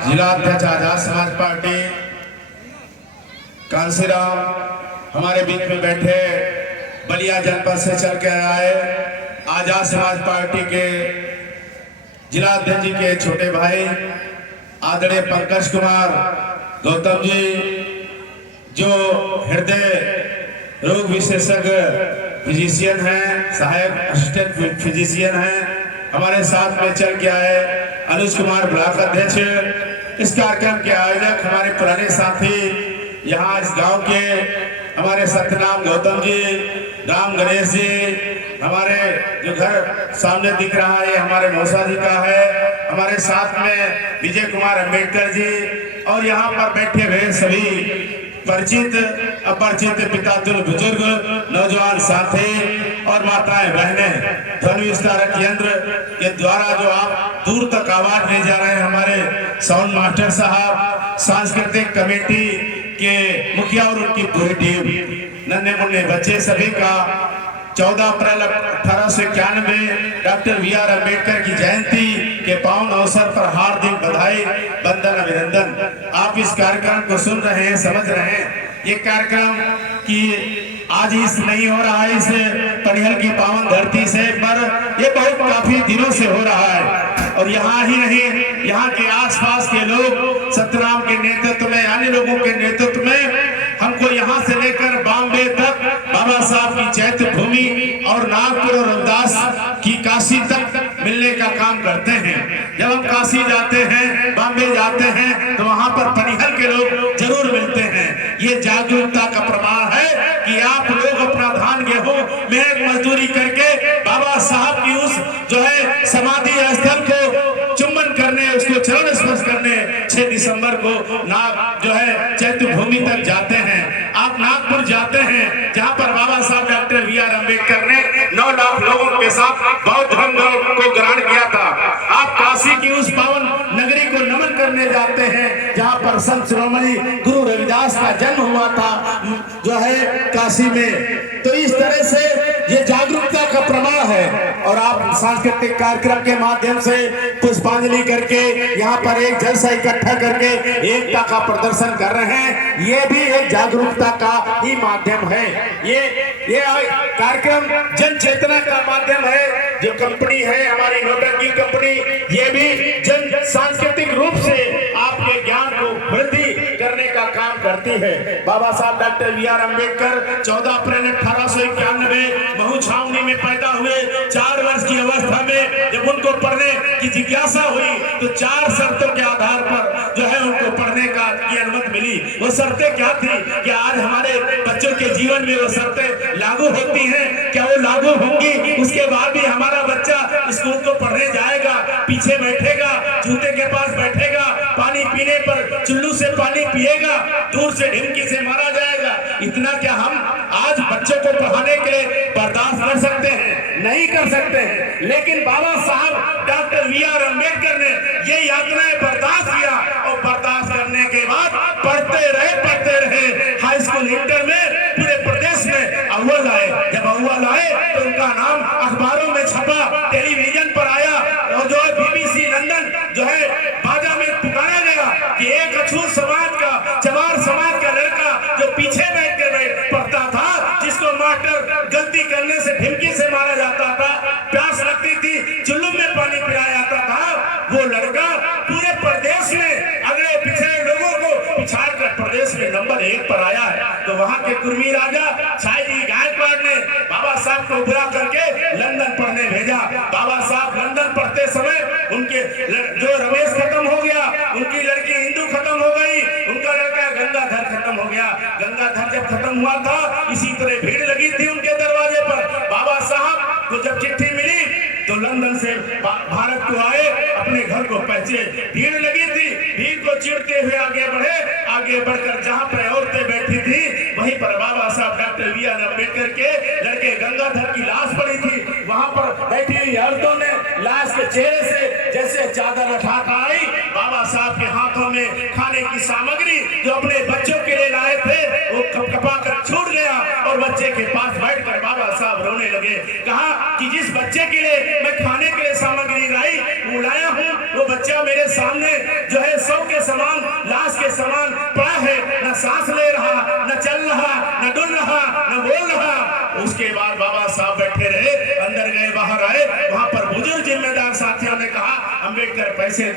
जिला अध्यक्ष आजाद समाज पार्टी कांसीराम हमारे बीच में बैठे, बलिया जनपद से चल कर आए आजाद समाज पार्टी के जिला अध्यक्ष जी के छोटे भाई आदरणीय पंकज कुमार गौतम जी, जो हृदय रोग विशेषज्ञ फिजिशियन हैं, सहायक असिस्टेंट फिजिशियन हैं, हमारे साथ में चल के आए अनुज कुमार ब्लॉक अध्यक्ष। इस कार्यक्रम के आयोजक हमारे पुराने साथी यहाँ इस गांव के हमारे सत्यनाम गौतम जी, राम गणेश जी, हमारे जो घर सामने दिख रहा है हमारे मौसा जी का है, हमारे साथ में विजय कुमार अम्बेडकर जी, और यहाँ पर बैठे हुए सभी परिचित अपरिचित पितातुल बुजुर्ग, नौजवान साथी और माताएं बहनें, ध्वनि विस्तारक यंत्र के द्वारा जो आप दूर तक आवाज ले जा रहे हैं, हमारे साउंड मास्टर साहब, सांस्कृतिक कमेटी के मुखिया और उनकी पूरी टीम, नन्हे मुन्ने बच्चे सभी का 14 अप्रैल 1891 डॉक्टर बी.आर. अम्बेडकर की जयंती के पावन अवसर पर हार्दिक बधाई, वंदन, अभिनंदन। आप इस कार्यक्रम को सुन रहे हैं, समझ रहे हैं। ये कार्यक्रम की आज इस नहीं हो रहा है इस पनिहल की पावन धरती से, पर ये बहुत काफी दिनों से हो रहा है। और यहाँ ही नहीं, यहाँ के आसपास के लोग सत्यराम के नेतृत्व में, अन्य लोगों के नेतृत्व में हमको यहाँ से लेकर बॉम्बे तक बाबा साहब की चैत्य भूमि और नागपुर और रविदास की काशी तक मिलने का काम करते हैं। जब हम काशी जाते हैं, बॉम्बे जाते हैं, तो वहाँ पर पनिहल के लोग जरूर मिलते हैं। ये जागरूकता का प्रमाण है कि आप लोग अपना धान गेहूं मेहनत मजदूरी करके बाबा साहब की उस जो है समाधि स्थल को चुम्बन करने, उसको चरण स्पर्श करने 6 दिसंबर को नाग जो है चैत्य भूमि तक जाते हैं। आप नागपुर जाते हैं, जहां पर बाबा साहब डॉक्टर बी.आर. अम्बेडकर ने 9 लाख लोगों के साथ बौद्ध धर्म को ग्रहण किया था। आप काशी की उस पावन नगरी को नमन करने जाते हैं, जहां पर संत शिरोमणि गुरु रविदास का जन्म हुआ था जो है काशी में। तो इस तरह से ये जागरूकता का प्रमाण है। और आप सांस्कृतिक कार्यक्रम के माध्यम से पुष्पांजलि करके यहाँ पर एक जलसा इकट्ठा करके एकता का प्रदर्शन कर रहे हैं, ये भी एक जागरूकता का ही माध्यम है। ये कार्यक्रम जन चेतना का माध्यम है। जो कंपनी है हमारी नोटंकी कंपनी, ये भी जन सांस्कृतिक रूप से आपके ज्ञान को वृद्धि करने का काम करती है। बाबा साहब डॉक्टर बी.आर. अम्बेडकर 14 अप्रैल 1891 महू छावनी में पैदा हुए। 4 वर्ष की अवस्था में जब उनको पढ़ने की जिज्ञासा हुई, तो 4 शर्तों के आधार पर जो है उनको पढ़ने की अनुमति मिली। वो शर्तें क्या थी कि आज हमारे बच्चों के जीवन में वो शर्तें लागू होती हैं, क्या वो लागू होंगी? उसके बाद भी हमारा बच्चा स्कूल को पढ़ने जाएगा, पीछे बैठेगा, जूते के पास बैठेगा, पानी पीने पर चुल्लू से पानी पिएगा, दूर से ढिमकी से मारा जाएगा। इतना क्या हम आज बच्चों को पढ़ाने के लिए बर्दाश्त कर सकते हैं? नहीं कर सकते हैं। लेकिन बाबा साहब डॉक्टर बी.आर. अम्बेडकर ने ये यातनाएं बर्दाश्त किया, और बर्दाश्त करने के बाद पढ़ते रहे। हाई स्कूल इंटर में पूरे प्रदेश में अव्वल आए। जब अव्वल आए तो उनका नाम अखबारों में छपा, टेलीविजन पर आया, और जो है BBC लंदन जो है बाजा में पुकारा गया कि एक अछूत समाज का, चमार समाज का लड़का जो पीछे बैठ के पढ़ता था, जिसको मास्टर गलती करने से ढिमकी से मारा जाता था, प्यास लगती थी चुल्लू में पानी पिलाया जाता था, वो लड़का पूरे प्रदेश में अगले पिछड़े लोगों को पिछाड़ कर प्रदेश में नंबर 1 पर आया है। तो वहाँ के कुर्मी राजा शायरी गायकवाड़ ने बाबा साहब को बुला करके लंदन पढ़ने भेजा। बाबा साहब लंदन पढ़ते समय उनके जो रमेश खत्म हो गया, उनकी लड़की हिंदू खत्म हो गई, उनका लड़का गंगाधर खत्म हो गया। गंगाधर जब खत्म हुआ था, इसी तरह भीड़ लगी थी उनके दरवाजे पर। बाबा साहब को जब चिट्ठी मिली तो लंदन से भारत को आए, अपने घर को पहुंचे। भीड़ लगी थी, भीड़ को चिढ़ते हुए आगे बढ़े। आगे बढ़कर जहां पर औरतें बैठी थी, वहीं पर बाबा साहब डॉक्टर बी.आर. अम्बेडकर के लड़के गंगाधर की लाश पड़ी थी। वहां पर बैठी हुई औरतों ने लाश के चेहरे से जैसे चादर उठाकर आई। बाबा साहब के हाथों में खाने की सामग्री जो अपने बच्चों के लिए लाए थे, वो कपा कर छूट गया, और बच्चे के पास बैठकर बाबा साहब रोने लगे। कहा कि जिस बच्चे के लिए मैं खाने के लिए सामग्री लाया हूँ, वो बच्चा मेरे सामने जो है 100 के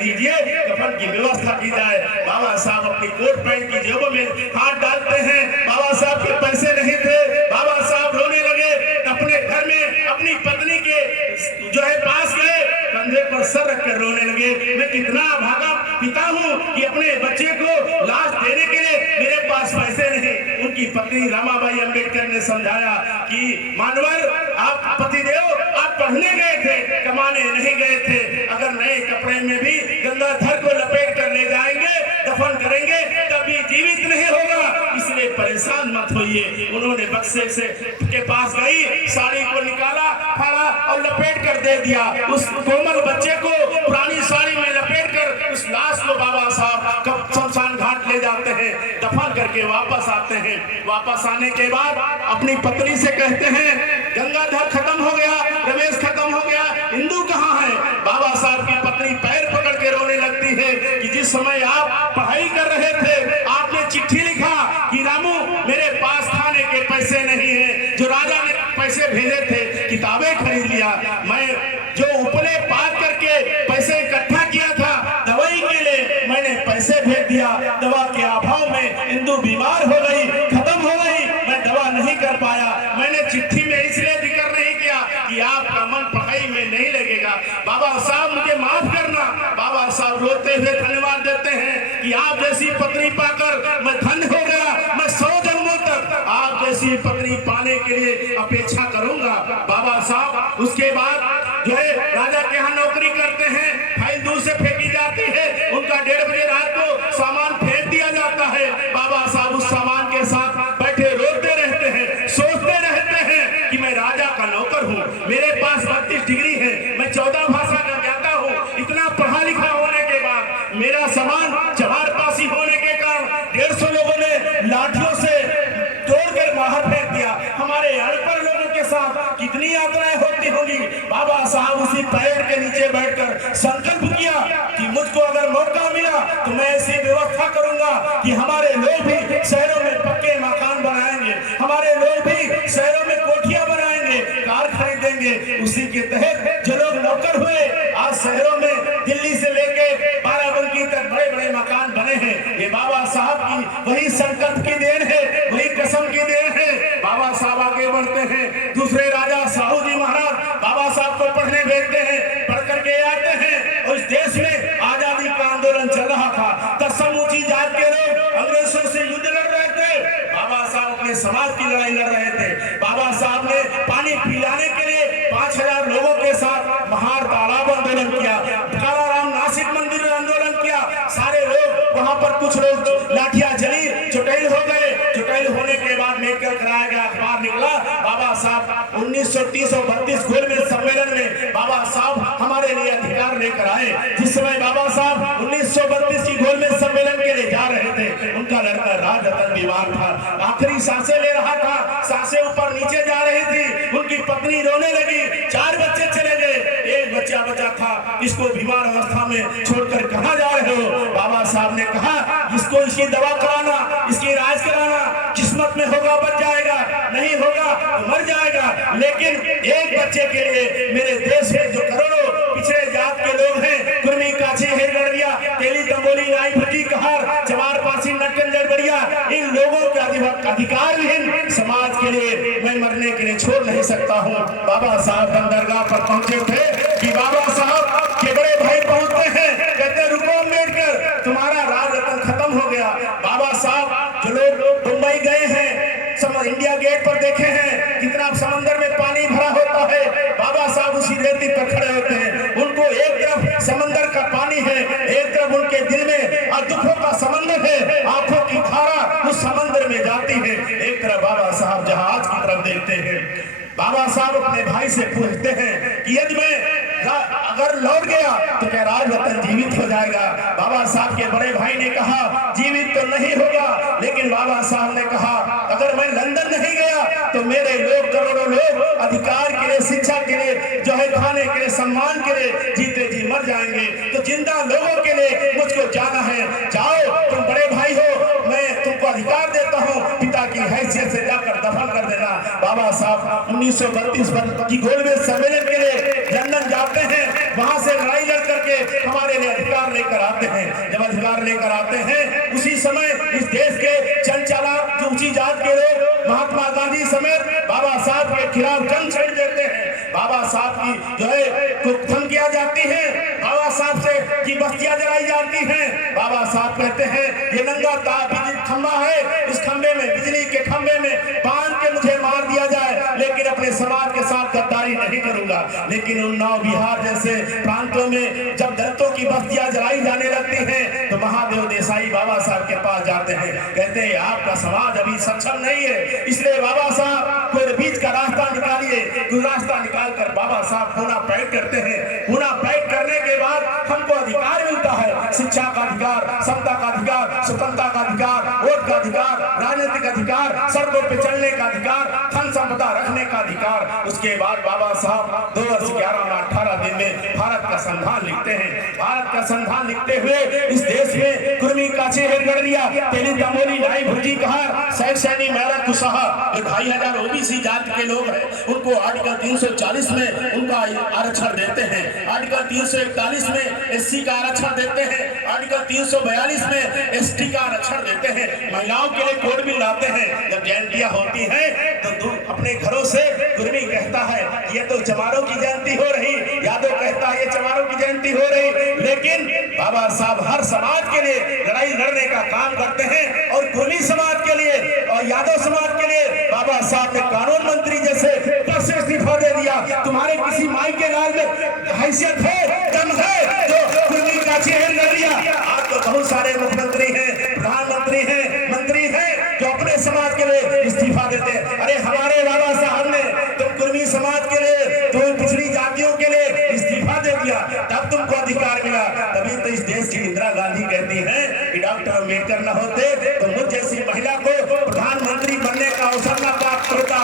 दीजिए, कफन की व्यवस्था की जाए। बाबा साहब अपनी कोट पैंट की जेबों में हाथ डालते हैं। बाबा साहब के पैसे नहीं थे, बाबा साहब रोने लगे, अपने घर में अपनी पत्नी के जो है पास गए, कंधे पर सर रखकर रोने लगे। मैं कितना भागा पिता हूँ कि अपने बच्चे को लाश देने के लिए मेरे पास पैसे नहीं। उनकी पत्नी रमाबाई अंबेडकर ने समझाया कि मानवर, आप पतिदेव, आप पढ़ने गए थे, कमाने नहीं गए थे। अगर नए कपड़े में भी गंगाधर को लपेट कर ले जाएंगे, दफन करेंगे, तभी जीवित नहीं होगा, इसलिए परेशान मत होइए। उन्होंने बक्से से के पास गई, साड़ी को निकाला, फाड़ा और लपेट कर दे दिया। उस कोमल बच्चे को पुरानी साड़ी में लपेट कर उस लाश को बाबा साहब कब शमशान घाट ले जाते हैं, दफन करके वापस आते हैं। वापस आने के बाद अपनी पत्नी से कहते हैं, गंगाधर खत्म हो गया, रमेश खत्म हो गया, हिंदू कहाँ है? बाबा साहब की पत्नी पैर पकड़ के रोने लगती है कि जिस समय आप पढ़ाई कर रहे थे, आपने चिट्ठी लिखा कि रामू, मेरे पास खाने के पैसे नहीं है, जो राजा ने पैसे भेजे थे, किताबें खरीद लिया, मैं जो उपले पाक करके पैसे इकट्ठा किया था दवाई के लिए, मैंने पैसे भेज दिया, दवा के अभाव में हिंदू बीमार हो गई, खत्म हो गई, मैं दवा नहीं कर पाया। मैंने चिट्ठी में इसलिए जिक्र नहीं किया कि आपका मन पढ़ाई में नहीं लगेगा, बाबा साहब मुझे माफ करना। बाबा साहब रोते हुए धन्यवाद देते हैं कि आप जैसी पत्नी पाकर मैं धन्य हो गया, मैं 100 जन्मों तक आप जैसी पत्नी पाने के लिए अपेक्षा करूंगा। बाबा साहब उसके बाद जो है राजा के यहाँ नौकरी करते हैं, फाइल दूर से फेंकी जाती है, उनका 1:30 बजे रात को सामान फेंक दिया जाता है। बाबा साहब उस सामान के साथ बैठे रोते रहते हैं, सोचते रहते हैं कि मैं राजा का नौकर हूँ, मेरे पास 32 डिग्री है, मैं 14 भाषा का ज्ञाता हूँ, इतना पढ़ा लिखा होने के बाद मेरा सामान चमारपासी होने के कारण 150 लोगों ने लाठियों से तोड़कर बाहर फेंक दिया। हमारे अनपढ़ लोगों के साथ कितनी यात्राएं होती होंगी। बाबा साहब उसी पेड़ के नीचे बैठकर संकल्प किया कि मुझको अगर मौका मिला तो मैं ऐसी व्यवस्था करूंगा कि हमारे लोग भी शहरों में पक्के मकान बनाएंगे, हमारे लोग भी शहरों में कोठियां बनाएंगे, कार खरीदेंगे। उसी के तहत जो लोग नौकर हुए, आज शहरों में दिल्ली से लेके बाराबंकी तक बड़े बड़े मकान बने हैं। ये बाबा साहब की वही संकल्प की देन है, वही कसम की देन है। बाबा साहब आगे बढ़ते हैं, दूसरे राजा साहू जी महाराज बाबा साहब को पढ़ने भेजते हैं, पढ़ करके आते हैं। और इस देश में आजादी का आंदोलन चल रहा था, तब समूची जात के लोग अंग्रेजों से युद्ध लड़ रहे थे, बाबा साहब अपने समाज की लड़ाई लड़ रहे थे। बाबा साहब ने पानी पिलाने के लिए 5000 लोगों के साथ महार तालाब आंदोलन किया, कालाराम नासिक मंदिर आंदोलन किया। सारे लोग वहां पर, कुछ लोग लाठियां जली, चुटैल हो गए। चुटैल होने के बाद मेडिकल कराया गया, अखबार निकला, बाबा साहब 1930-32 गोलमेज सम्मेलन में बाबा साहब हमारे लिए अधिकार लेकर आए। जिस समय बाबा साहब 1932 की गोलमेज सम्मेलन के लिए जा रहे थे, उनका लड़का राजरतन बीमार था, आखिरी सांसें ले रहा था, सांसें ऊपर नीचे जा रही थी। उनकी पत्नी रोने लगी, 4 बच्चे चले गए, एक बच्चा बचा था, इसको बीमार अवस्था में छोड़कर कहां जा रहे हो? बाबा साहब ने कहा, इसको इसकी दवा कराना, इसकी इलाज कराना, किस्मत में होगा बच जाएगा, नहीं होगा तो मर जाएगा, लेकिन एक बच्चे के लिए मेरे देश में जो करोड़ों पिछड़े जात के लोग हैं, कुर्मी, काछी, हेरगढ़िया, तेली, तंबोली, नाई, भट्टी, कहार, चमार, पासी, नटकंजर, बढ़िया, इन लोगों के अधिकारहीन समाज के लिए मैं मरने के लिए छोड़ नहीं सकता हूँ। बाबा साहब बंदरगाह पर पहुंचे थे कि बाबा साहब के बड़े भाई पहुंचते हैं, कहते रुको अम्बेडकर, तुम्हारा राज रतन खत्म हो गया। बाबा साहब जो लोग मुंबई गए हैं, इंडिया गेट पर देखे हैं कितना समंदर में पानी भरा होता है, बाबा साहब उसी रेती पर खड़े होते हैं। उनको एक तरफ समंदर का पानी है, एक तरफ उनके दिल में और दुखों का समंदर है, आंखों की धारा उस समंदर में जाती है। एक तरफ बाबा साहब जहाज की तरफ देखते हैं। बाबा साहब अपने भाई से पूछते हैं कि यदि मैं अगर लौट गया तो क्या राजरतन जीवित हो जाएगा? बाबा साहब के बड़े भाई ने कहा जीवित तो नहीं होगा, लेकिन बाबा साहब ने कहा अगर मैं लंदन नहीं गया तो मेरे लोग, करोड़ों लोग अधिकार के लिए, शिक्षा के लिए, जो है खाने के लिए, सम्मान के लिए जीते जी मर जाएंगे। तो जिंदा लोगों के लिए मुझको जाना है, जाओ, तुम बड़े भाई हो, मैं तुमको अधिकार देता हूँ, पिता की हैसियत से जाकर दफन कर देना। बाबा साहब 1932 की गोलमेज सम्मेलन के लिए लंदन जाते हैं, वहां से लड़ाई लड़ करके हमारे लिए अधिकार आते हैं, जब अधिकार लेकर आते हैं, उसी समय इस देश के चंचला ऊंची जात के लोग महात्मा गांधी समेत बाबा साहब के खिलाफ जंग छेड़ देते हैं। बाबा साहब की जो है धमकियां किया जाती है, बाबा साहब से की बस्तियां जलाई जाती हैं। बाबा साहब कहते हैं ये नंगा तार बिजली खंबा है, इस खंबे में, बिजली के खंबे में बांध के मुझे मार दिया जाए, लेकिन अपने समाज के साथ गद्दारी नहीं करूंगा। लेकिन उन्नाव बिहार जैसे प्रांतों में जब दलितों की बस्तियां जलाई जाने लगती हैं तो महादेव देसाई बाबा साहब के पास जाते हैं, कहते हैं आपका समाज अभी सक्षम नहीं है, इसलिए बाबा साहब कोई बीच का रास्ता निकालिए। कोई रास्ता निकाल कर बाबा साहब पुनः पैक करते हैं। पुनः पैक करने के बाद हमको अधिकार मिलता है, शिक्षा का अधिकार, समता का अधिकार, स्वतंत्रता का अधिकार, वोट का अधिकार, राजनीतिक अधिकार, सड़कों पे चलने का अधिकार, धन संपदा रखने का अधिकार। उसके बाद बाबा साहब 2011 में 18 दिन में भारत का संविधान लिखते हैं। भारत का संविधान लिखते हुए इस देश में कुर्मी काछे हेरगड़िया, तेली तमोली, नाई भुजी कहा, सैनी मेरा कुशाहा, जो 2500 ओबीसी जाति के लोग हैं, उनको आर्टिकल 340 में उनका आरक्षण देते हैं, आर्टिकल 341 में एससी का आरक्षण देते हैं, आर्टिकल 342 में एसटी का आरक्षण देते हैं। महिलाओं के लिए कोड बिल लाते हैं। जब जयंतियां होती हैं तो अपने घरों से कुर्मी कहता है ये तो चमारों की जयंती हो रही, यादव कहता है ये चमारों की जयंती हो रही। लेकिन बाबा साहब हर समाज के लिए लड़ाई लड़ने का काम करते हैं, और कुर्मी समाज के लिए और यादव समाज के लिए बाबा साहब ने कानून मंत्री जैसे पद से इस्तीफा दे दिया। तुम्हारे किसी माई के लाल में हैसियत है, दम है जो कुर्मी काछी कर दिया? आप तो बहुत सारे मुख्यमंत्री हैं, प्रधानमंत्री हैं, मंत्री हैं जो अपने समाज के लिए इस्तीफा देते हैं। अरे हमारे बाबा साहब ने तुम कुर्मी समाज के लिए, तुम पिछड़ी जातियों के लिए इस्तीफा दे दिया, तब तुमको अधिकार मिला। तभी तो इस देश की इंदिरा गांधी कहती हैं कि डॉक्टर अम्बेडकर न होते तो मुझ जैसी महिला को प्रधानमंत्री बनने का अवसर न प्राप्त होता।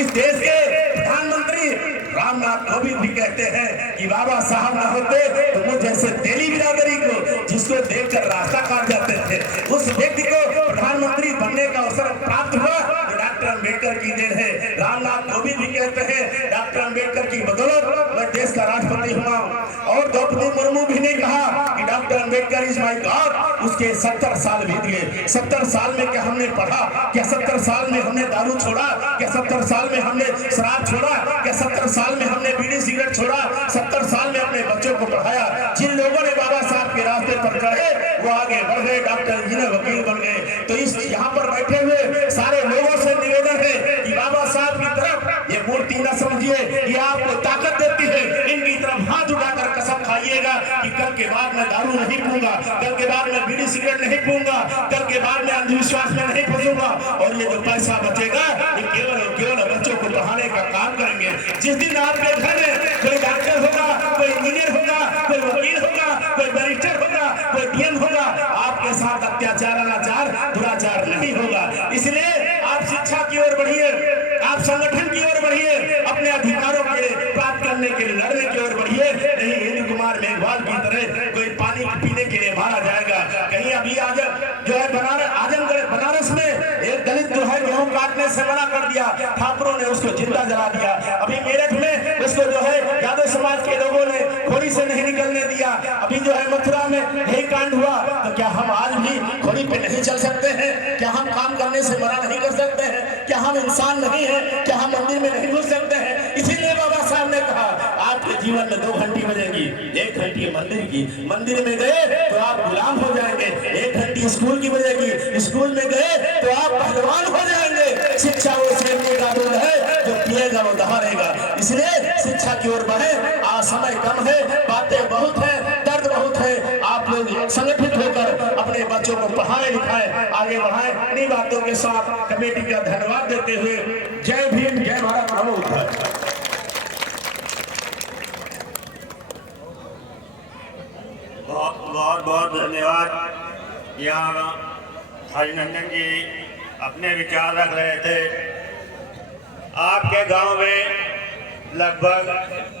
इस देश के प्रधानमंत्री रामनाथ कोविंद भी कहते हैं कि बाबा साहब न होते तो मुझ जैसे तेली बिरादरी को, जिसको देखकर रास्ता काट जाते थे, उस व्यक्ति को प्रधानमंत्री बनने का अवसर प्राप्त हुआ तो डॉक्टर अम्बेडकर की देन है। रामनाथ कोविंद भी कहते हैं डॉक्टर अम्बेडकर की बदौलत मैं देश का राष्ट्रपति हुआ। और द्रौपदी मुर्मू भी ने कहा कि doctor Ambedkar is my God. उसके 70 साल बीत गए। 70 साल में क्या हमने पढ़ा? क्या 70 साल में हमने दारू छोड़ा? क्या 70 साल में हमने शराब छोड़ा? क्या 70 साल में हमने बीड़ी सिगरेट छोड़ा? 70 साल में अपने बच्चों को पढ़ाया। जिन लोगों ने बाबा साहब के रास्ते पर चढ़े वो आगे बढ़ गए, डॉक्टर इंजीनियर वकील बन गए। तो इस यहाँ पर बैठे हुए सारे लोगों से निवेदन है कि बाबा साहब की तरफ ये मूर्ति न समझिए, ये आपको ताकत देती है। इनकी तरफ हाथ उठाकर कसम खाइएगा कि कल के बाद मैं दारू नहीं पीऊंगा, कल के बाद मैं बीड़ी सिगरेट नहीं पीऊंगा, कल के बाद मैं अंधविश्वास में नहीं फंसूंगा, और ये जो पैसा बचेगा ये केवल और केवल बच्चों को पढ़ाने का काम करेंगे। जिस दिन आपके घर में कोई डॉक्टर होगा, कोई इंजीनियर होगा, कोई वकील होगा, कोई बैरिस्टर होगा, कोई डीएम होगा, आपके साथ अत्याचार, अनाचार, दुराचार नहीं होगा। इसलिए आप शिक्षा की ओर बढ़िए, आप संगठन की ओर बढ़िए, अपने अधिकारों के प्राप्त करने के लिए लड़ने की ओर बढ़िए। नहीं हिंदू कुमार मेघवाल की तरह कोई पानी पीने के लिए मारा जाएगा। कहीं अभी आज जो है आजमगढ़ बनारस में एक दलित जो है गेहूं काटने से मना कर दिया, ठाकुरों ने उसको जिंदा जला दिया। अभी मेरठ में उसको जो है यादव समाज के लोगों ने खोड़ी से नहीं निकलने दिया। अभी जो है मथुरा में यही कांड हुआ। तो क्या हम आज भी खोड़ी पे नहीं चल सकते हैं? क्या हम काम करने से मना नहीं कर सकते हैं? क्या हम इंसान नहीं है? क्या हम मंदिर में नहीं घुस सकते हैं? इसीलिए बाबा साहब ने कहा आपके जीवन में 2 घंटी बजेगी, 1 घंटी मंदिर की। मंदिर में गए तो आप गुलाम हो जाएंगे। 1 घंटी स्कूल की बजेगी, स्कूल में गए तो आप पहलवान हो जाएंगे। शिक्षा वो शेरनी का दूध है, जो पिएगा वो दहाड़ेगा। इसलिए शिक्षा की ओर बढ़े। आज समय कम है, बातें बहुत है, दर्द बहुत है। आप लोग संगठित होकर अपने बच्चों को पढ़ाए लिखाए आगे बढ़ाएं। इन्हीं बातों के साथ कमेटी का धन्यवाद देते हुए जय भीम, जय भारत, नमो बुद्धाय। बहुत बहुत धन्यवाद। यहाँ हरिनंदन जी अपने विचार रख रहे थे। आपके गांव में लगभग